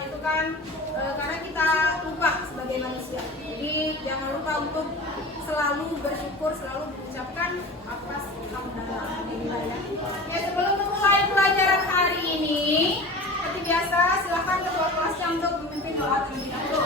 itu kan karena kita lupa sebagai manusia. Jadi jangan lupa untuk selalu bersyukur, selalu mengucapkan atas alhamdulillah ya. Oke, sebelum memulai pelajaran hari ini, seperti biasa silakan ketua kelasnya untuk memimpin doa terlebih dahulu.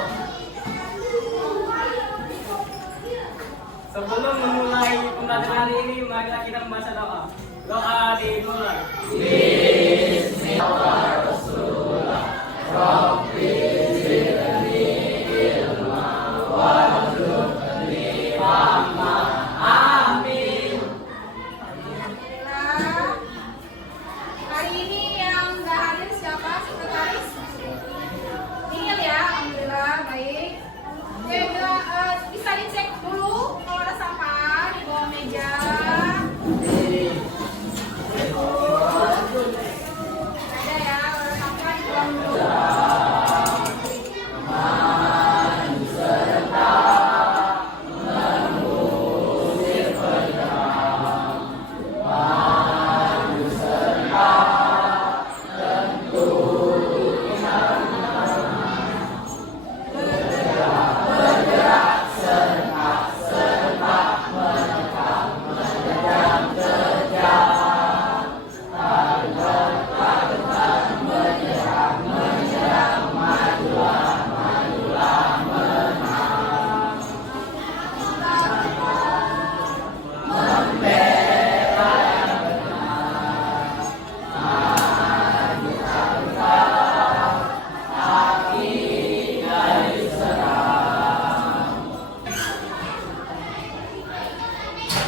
Sebelum memulai pembelajaran hari ini, marilah kita membaca doa. Doa dimulai. Bismillahirrahmanirrahim. Rabbi zidni ilma warzuqni fahma. Amin. Alhamdulillah. Hari ini yang nggak hadir siapa? Sekretaris? Ingat ya, alhamdulillah baik. Oke, bisa dicek dulu kalau ada sampah di bawah meja. Ada ya, kalau ada sampah dibuang dulu.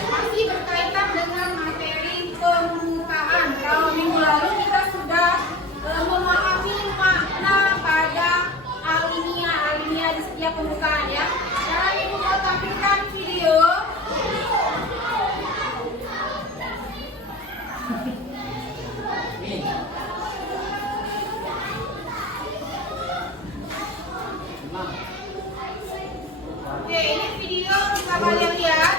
Masih berkaitan dengan materi pembukaan. Kalau minggu lalu kita sudah memahami makna pada alinea di setiap pembukaan ya. Sekarang ibu mau tampilkan video. Oke, ini video bisa kalian lihat.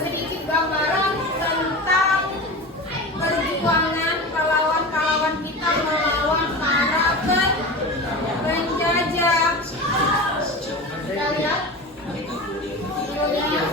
Sedikit gambaran tentang perjuangan pahlawan-pahlawan kita melawan para penjajah. Kita lihat videonya.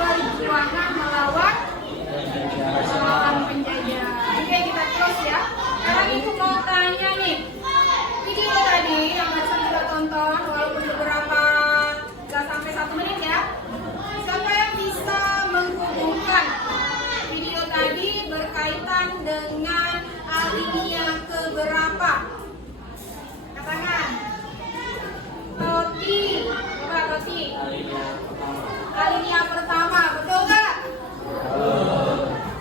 Perjuangan melawan penjajah. Oke, kita terus ya. Sekarang ibu mau tanya nih, video tadi yang barusan kita tonton, walaupun beberapa nggak sampai 1 menit ya, siapa yang bisa menghubungkan video tadi berkaitan dengan alinea keberapa? Katakan. Roti, coba Roti. Alinea pertama, betul nggak?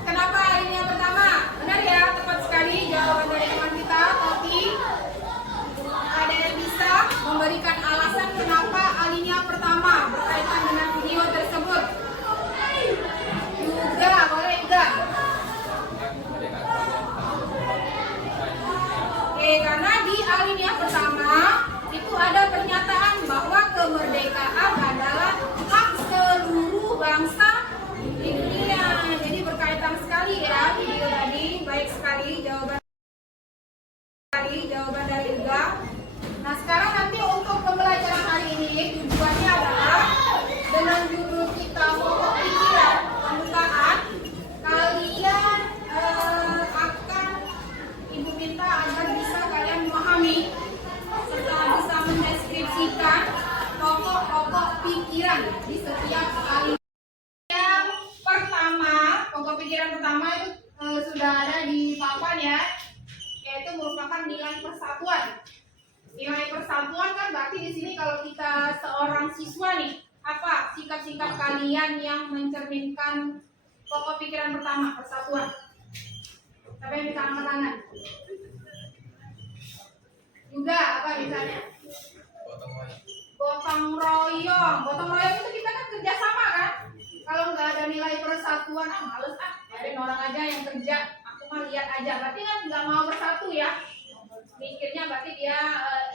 Kenapa alinea pertama? Benar ya, tepat sekali jawaban dari teman kita, Toti. Ada yang bisa memberikan alasan kenapa alinea pertama berkaitan dengan video tersebut? Juga, boleh enggak? Oke, karena di alinea pertama itu ada pernyataan bahwa kemerdekaan adalah hak seluruh bangsa di dunia. Jadi berkaitan sekali ya video tadi. Baik sekali jawaban dari Uga. Nah, sekarang nanti untuk pembelajaran hari ini tujuannya adalah dengan judul kita pokok pikiran pembukaan, kalian akan ibu minta agar bisa kalian memahami serta bisa mendeskripsikan pokok-pokok pikiran di setiap kali. Yang pertama, pokok pikiran pertama itu sudah ada di papan ya, yaitu merupakan nilai persatuan. Nilai persatuan kan berarti di sini kalau kita seorang siswa nih, apa sikap-sikap kalian yang mencerminkan pokok pikiran pertama, persatuan? Siapa yang bisa angkat tangan? Juga apa misalnya? Gotong royong. Gotong royong itu kita kan kerjasama kan? Kalau nggak ada nilai persatuan, males biarin orang aja yang kerja, aku mah lihat aja. Berarti kan nggak mau bersatu ya, mikirnya berarti dia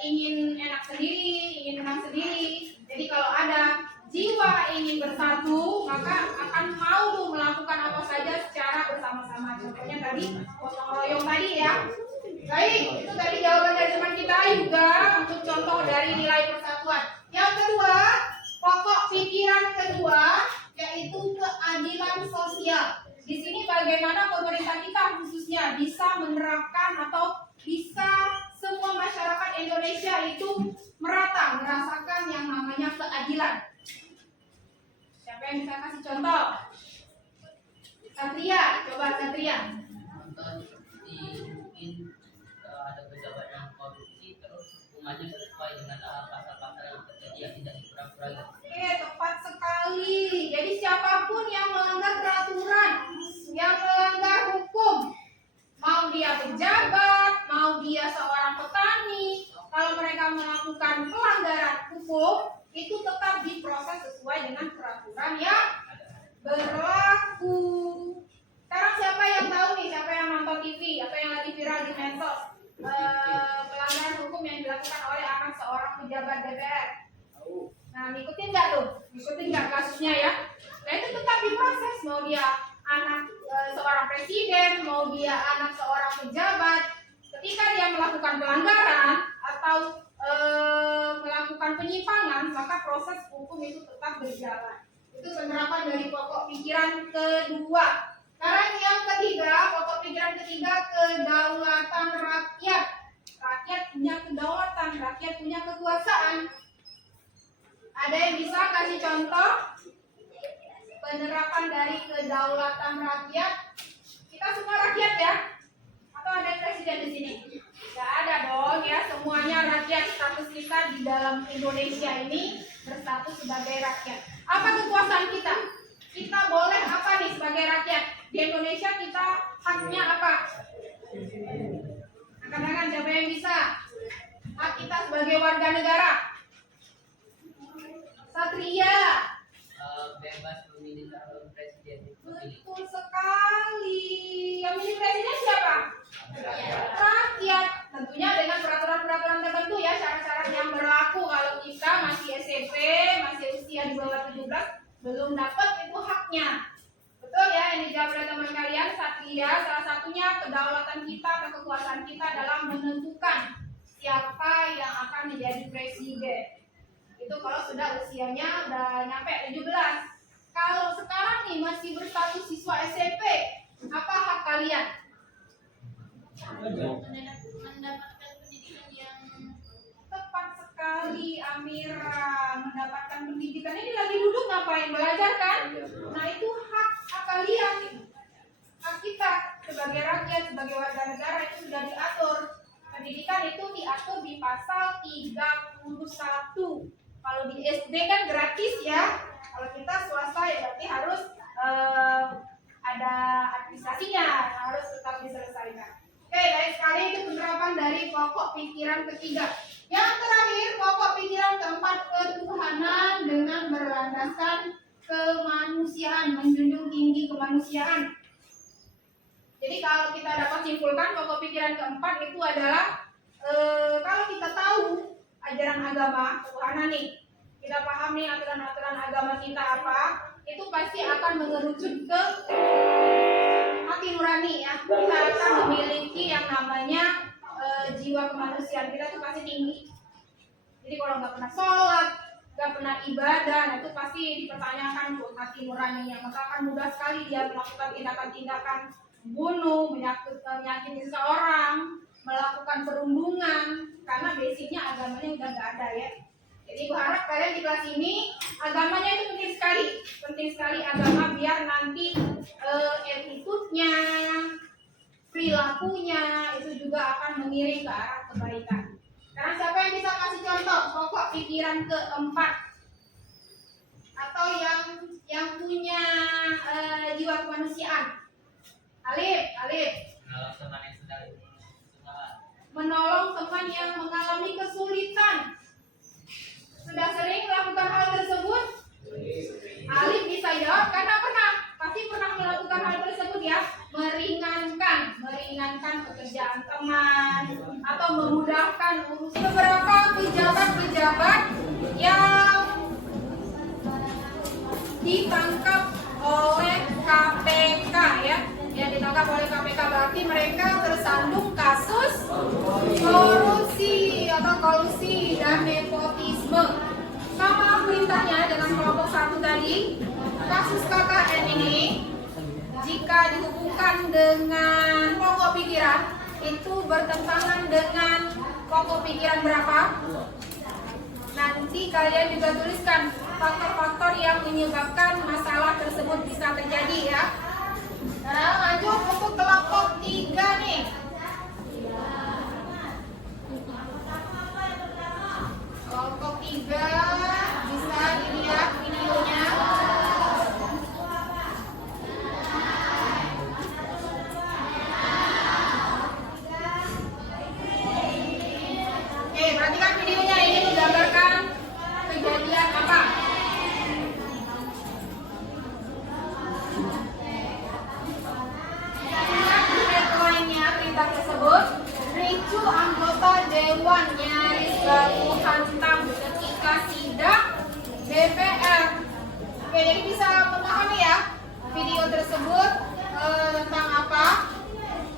ingin enak sendiri, ingin menang sendiri. Jadi kalau ada jiwa ingin bersatu, maka akan mau tuh melakukan apa saja secara bersama-sama. Contohnya tadi gotong royong tadi ya. Baik, itu tadi jawaban dari teman kita juga untuk contoh dari nilai persatuan. Yang kedua, pokok pikiran kedua yaitu keadilan sosial. Di sini bagaimana pemerintah kita khususnya bisa menerapkan atau bisa semua masyarakat Indonesia itu merata merasakan yang namanya keadilan. Siapa yang bisa kasih contoh? Satria, coba Satria. Seperti mungkin ada pejabat yang korupsi terus hukumannya sesuai dengan pasal-pasal yang terjadi yang tidak dipura-pura. Oke, tepat sekali. Jadi siapapun yang melanggar peraturan, yang melanggar hukum, mau dia pejabat, mau dia seorang petani, kalau mereka melakukan pelanggaran hukum, itu tetap diproses sesuai dengan peraturan yang berlaku. Sekarang siapa yang tahu nih, siapa yang nonton TV atau yang lagi viral di medsos, pelanggaran hukum yang dilakukan oleh anak seorang pejabat DPR? Nah, ngikutin nggak tuh? Ngikutin nggak kasusnya ya? Nah, itu tetap diproses, mau dia anak seorang presiden, mau dia anak seorang pejabat. Ketika dia melakukan pelanggaran atau melakukan penyimpangan, maka proses hukum itu tetap berjalan. Itu penerapan dari pokok pikiran kedua. Sekarang yang ketiga, pokok pikiran ketiga, kedaulatan rakyat. Rakyat punya kedaulatan, rakyat punya kekuasaan. Ada yang bisa kasih contoh penerapan dari kedaulatan rakyat? Kita semua rakyat ya? Atau ada presiden di sini? Tidak ada dong ya, semuanya rakyat. Status kita di dalam Indonesia ini berstatus sebagai rakyat. Apa kekuasaan kita? Kita boleh apa nih sebagai rakyat? Di Indonesia kita haknya apa? Rekan-rekan siapa yang bisa? Hak kita sebagai warga negara. Satria. Bebas memilih calon presiden. Betul sekali. Yang milih presiden siapa? Rakyat. Tentunya dengan peraturan-peraturan tertentu ya, syarat-syarat yang berlaku. Kalau kita masih SMP, masih usia di bawah 17, belum dapat itu haknya. Betul ya, yang dijawab oleh teman kalian. Satria, salah satunya kedaulatan kita atau kekuasaan kita dalam menentukan siapa yang akan menjadi presiden. Itu kalau sudah usianya udah nyampe 17. Kalau sekarang nih masih berstatus siswa SMP, apa hak kalian? Mendapatkan pendidikan yang Tepat sekali, Amira. Mendapatkan pendidikan. Ini lagi duduk ngapain? Belajar kan? Nah, itu hak kalian. Hak kita sebagai rakyat, sebagai warga negara itu sudah diatur. Pendidikan itu diatur di pasal 31. Kalau di SD kan gratis ya. Kalau kita swasta ya berarti harus ada administrasinya, harus tetap diselesaikan. Oke, baik sekali, itu penerapan dari pokok pikiran ketiga. Yang terakhir, pokok pikiran keempat, ketuhanan dengan berlandaskan kemanusiaan, menjunjung tinggi kemanusiaan. Jadi kalau kita dapat simpulkan pokok pikiran keempat itu adalah kalau kita tahu ajaran agama, ketuhanan nih, kita paham nih aturan-aturan agama kita apa, itu pasti akan mengerucut ke hati nurani ya. Kita akan memiliki yang namanya jiwa kemanusiaan kita tuh pasti tinggi. Jadi kalau nggak pernah sholat, nggak pernah ibadah, nah itu pasti dipertanyakan tuh hati nuraninya. Maka akan mudah sekali dia melakukan tindakan-tindakan bunuh, menyakiti seseorang, melakukan perundungan, karena basicnya agamanya udah nggak ada ya. Jadi berharap kalian di kelas ini agamanya itu penting sekali agama biar nanti attitude-nya, perilakunya itu juga akan mengiring ke arah kebaikan. Sekarang siapa yang bisa kasih contoh pokok pikiran keempat atau yang punya jiwa kemanusiaan? Alif. Kalau teman yang sedang Menolong teman yang mengalami kesulitan. Sudah sering melakukan hal tersebut? Alif bisa jawab karena pernah, pasti pernah melakukan hal tersebut ya, meringankan pekerjaan teman atau memudahkan urusan. Beberapa pejabat-pejabat yang ditangkap oleh KPK ya, yang ditangkap oleh KPK berarti mereka tersandung kasus korupsi atau kolusi dan nepotisme. Sama perintahnya dengan kelompok satu tadi, kasus KKN ini jika dihubungkan dengan pokok pikiran itu bertentangan dengan pokok pikiran berapa? Nanti kalian juga tuliskan faktor-faktor yang menyebabkan masalah tersebut bisa terjadi ya. Nah, lanjut untuk kelompok 3 nih. Kelompok 3 bisa dilihat videonya. Oke, perhatikan videonya, ini menggambarkan kejadian apa? Headline-nya berita tersebut, ricu anggota dewan nyaris baku hantam ketika sidang DPR. Oke, jadi bisa memahami ya video tersebut tentang apa?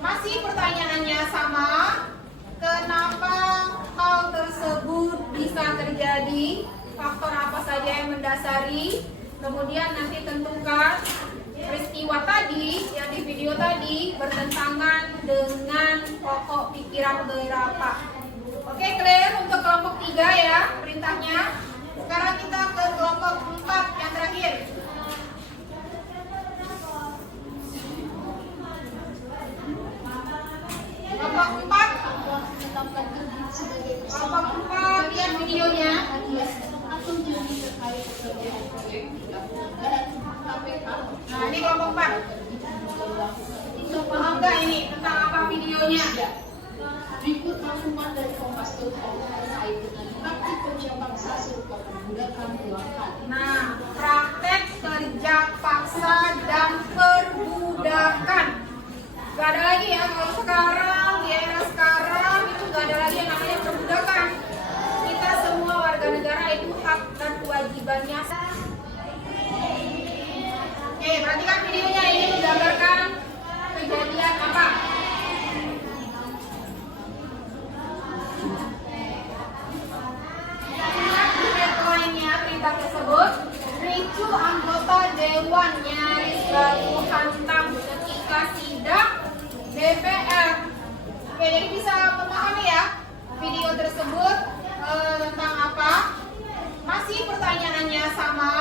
Masih pertanyaannya sama, kenapa hal tersebut bisa terjadi? Faktor apa saja yang mendasari? Kemudian nanti tentukan peristiwa tadi yang di video tadi bertentangan dengan pokok pikiran berapa. Oke, clear untuk kelompok 3 ya perintahnya. Sekarang kita ke kelompok 4 yang terakhir. Kelompok 4. Kelompok 4 lihat videonya. Nah, ini kelompok 4. Paham nggak ini tentang apa videonya? Berikut rangkuman dari Kompas.com terkait dengan praktik kerja paksa serupa perbudakan buangkan. Nah, praktek kerja paksa dan perbudakan. Gak ada lagi ya, kalau sekarang di era sekarang itu gak ada lagi yang namanya perbudakan. Kita semua warga negara itu hak dan kewajibannya. Oke, perhatikan videonya, ini menggambarkan kejadian apa? Headline-nya berita tersebut, ricu anggota dewan nyaris baku hantam ketika sidang DPR. Oke, jadi bisa memahami ya video tersebut tentang apa? Masih pertanyaannya sama,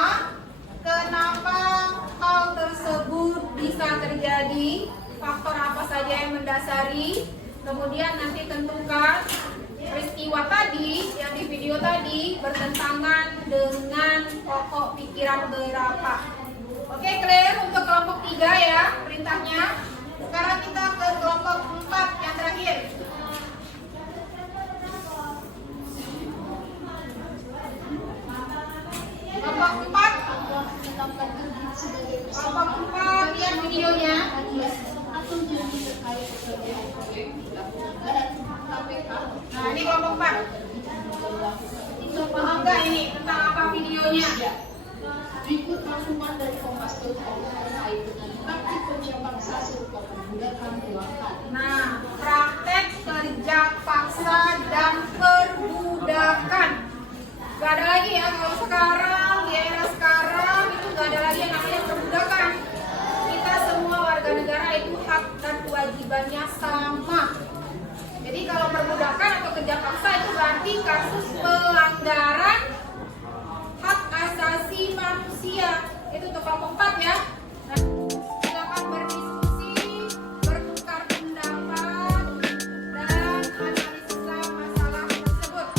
kenapa hal tersebut bisa terjadi? Faktor apa saja yang mendasari? Kemudian nanti tentukan peristiwa tadi yang di video tadi bertentangan dengan pokok pikiran berapa. Oke, clear untuk kelompok 3 ya perintahnya. Sekarang kita ke kelompok 4 yang terakhir. Kelompok 4. Kelompok 4 lihat videonya. Atau janji terkait pekerjaan proyek dilakukan KPK. Nah, ini kelompok 4. Paham nggak ini tentang apa videonya? Berikut rangkuman dari Kompas.com terkait dengan praktik kerja paksa serupa perbudakan buangkan. Nah, praktek kerja paksa dan perbudakan. Gak ada lagi ya, kalau sekarang di era sekarang itu gak ada lagi yang namanya perbudakan. Kita semua warga negara itu hak dan kewajibannya sama. Jadi kalau perbudakan atau kerja paksa itu berarti kasus pelanggaran hak asasi manusia. Itu untuk kelompok 4 ya. Nah, silakan berdiskusi, bertukar pendapat, dan analisa masalah tersebut.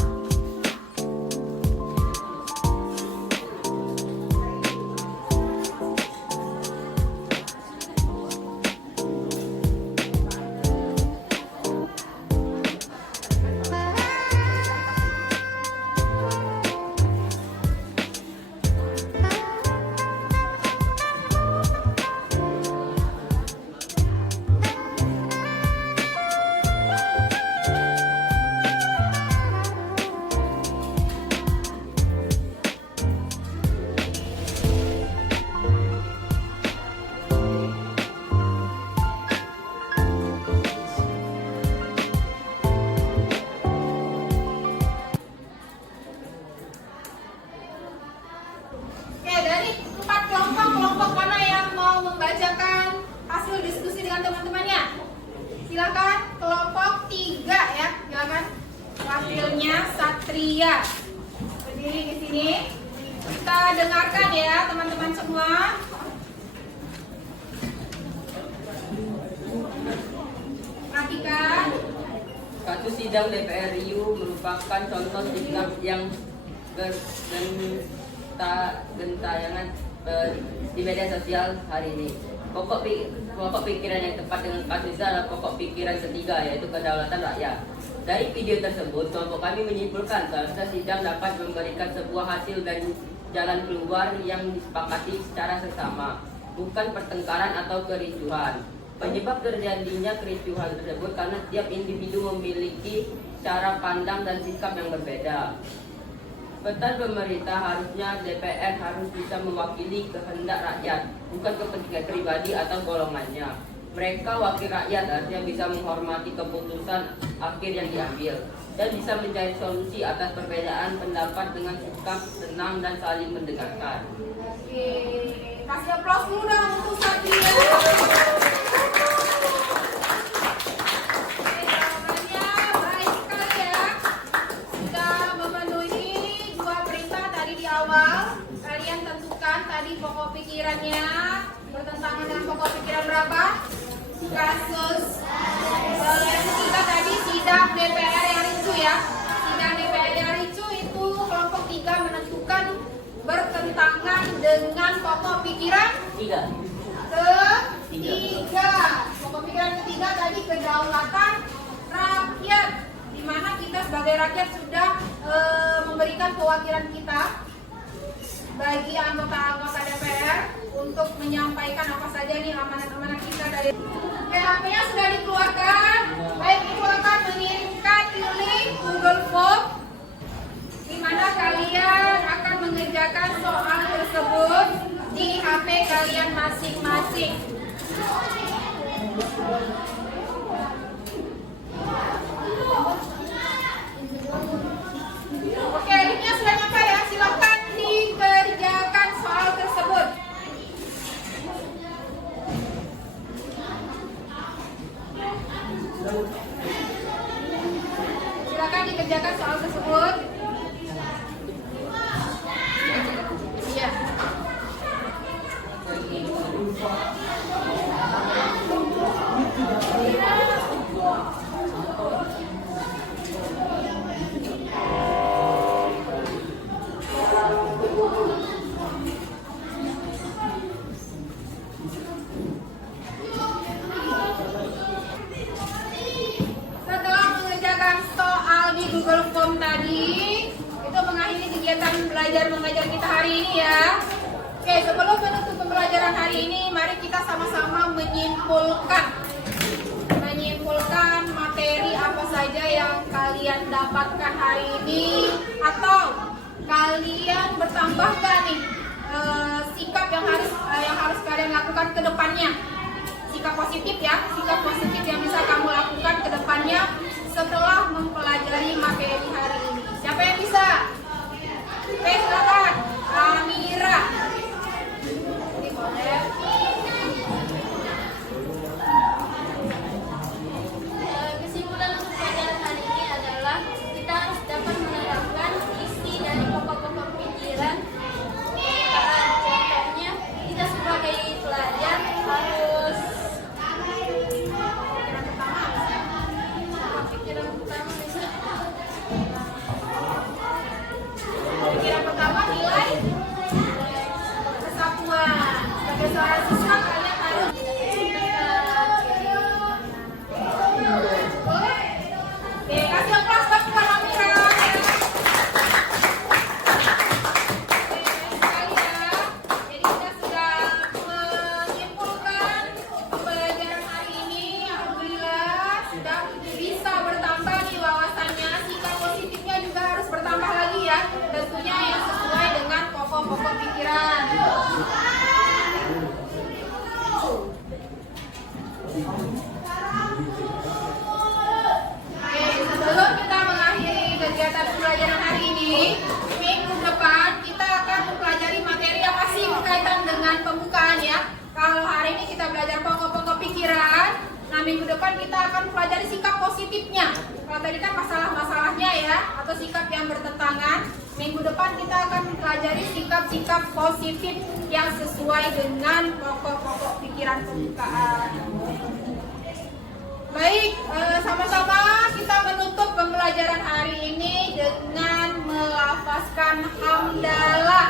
menceritakan hasil diskusi dengan teman-temannya. Silakan kelompok 3 ya, silakan. Wakilnya Satria berdiri di sini. Kita dengarkan ya teman-teman semua. Perhatikan. Kasus sidang DPR RIU merupakan contoh sikap yang gentayangan di media sosial hari ini. Pokok pikiran yang tepat dengan kasus adalah pokok pikiran ketiga, yaitu kedaulatan rakyat. Dari video tersebut, kelompok kami menyimpulkan seharusnya sidang dapat memberikan sebuah hasil dan jalan keluar yang disepakati secara sesama, bukan pertengkaran atau kericuhan. Penyebab terjadinya kericuhan tersebut karena setiap individu memiliki cara pandang dan sikap yang berbeda. Pesan pemerintah harusnya DPR harus bisa mewakili kehendak rakyat, bukan kepentingan pribadi atau golongannya. Mereka wakil rakyat artinya bisa menghormati keputusan akhir yang diambil dan bisa mencari solusi atas perbedaan pendapat dengan sikap tenang dan saling mendengarkan. Oke, kasih aplaus dulu dong untuk Satria. Pokok pikirannya bertentangan dengan pokok pikiran berapa? Kasus yang ketiga tadi sidang DPR yang ricu ya. Sidang DPR yang ricu itu kelompok 3 menentukan bertentangan dengan pokok pikiran ketiga. Pokok pikiran ketiga tadi kedaulatan rakyat, di mana kita sebagai rakyat sudah memberikan kewakilan kita bagi anggota-anggota DPR untuk menyampaikan apa saja nih amanat-amanat kita dari HP-nya sudah dikeluarkan. Baik, dikeluarkan mengirimkan link Google Form di mana kalian akan mengerjakan soal tersebut di HP kalian masing-masing. Oke, linknya sudah nyampe ya, silakan dikerjakan soal tersebut. Silakan dikerjakan soal tersebut. Iya. Google Form tadi itu mengakhiri kegiatan belajar mengajar kita hari ini ya. Oke, sebelum menutup pembelajaran hari ini, mari kita sama-sama menyimpulkan materi apa saja yang kalian dapatkan hari ini, atau kalian bertambahkan nih sikap yang harus kalian lakukan ke depannya. Sikap positif ya, sikap positif yang bisa kamu lakukan ke depannya setelah mempelajari materi hari ini. Siapa yang bisa? Oke, silakan. Amira. Ini boleh. Kesimpulan untuk pelajaran hari ini adalah kita harus dapat menerapkan isi dari pokok-pokok pikiran. Contohnya, kita sebagai pelajar harus pikiran pertama nilai kesatuan. Sebagai seorang siswa kalian harus Oke, kasih aplaus dong buat Amira. Jadi kita sudah menyimpulkan pembelajaran hari ini. Alhamdulillah sudah bisa bertambah nih wawasannya. Sikap positifnya juga harus bertambah lagi ya. Tentunya yang sesuai dengan pokok-pokok pikiran. Oke, sebelum kita mengakhiri kegiatan pembelajaran hari ini, minggu depan kita akan mempelajari materi yang masih berkaitan dengan pembukaan ya. Kalau hari ini kita minggu depan kita akan pelajari sikap positifnya. Kalau tadi kan masalah-masalahnya ya, atau sikap yang bertentangan. Minggu depan kita akan pelajari sikap-sikap positif yang sesuai dengan pokok-pokok pikiran pembukaan. Baik, sama-sama kita menutup pembelajaran hari ini dengan melafazkan hamdalah.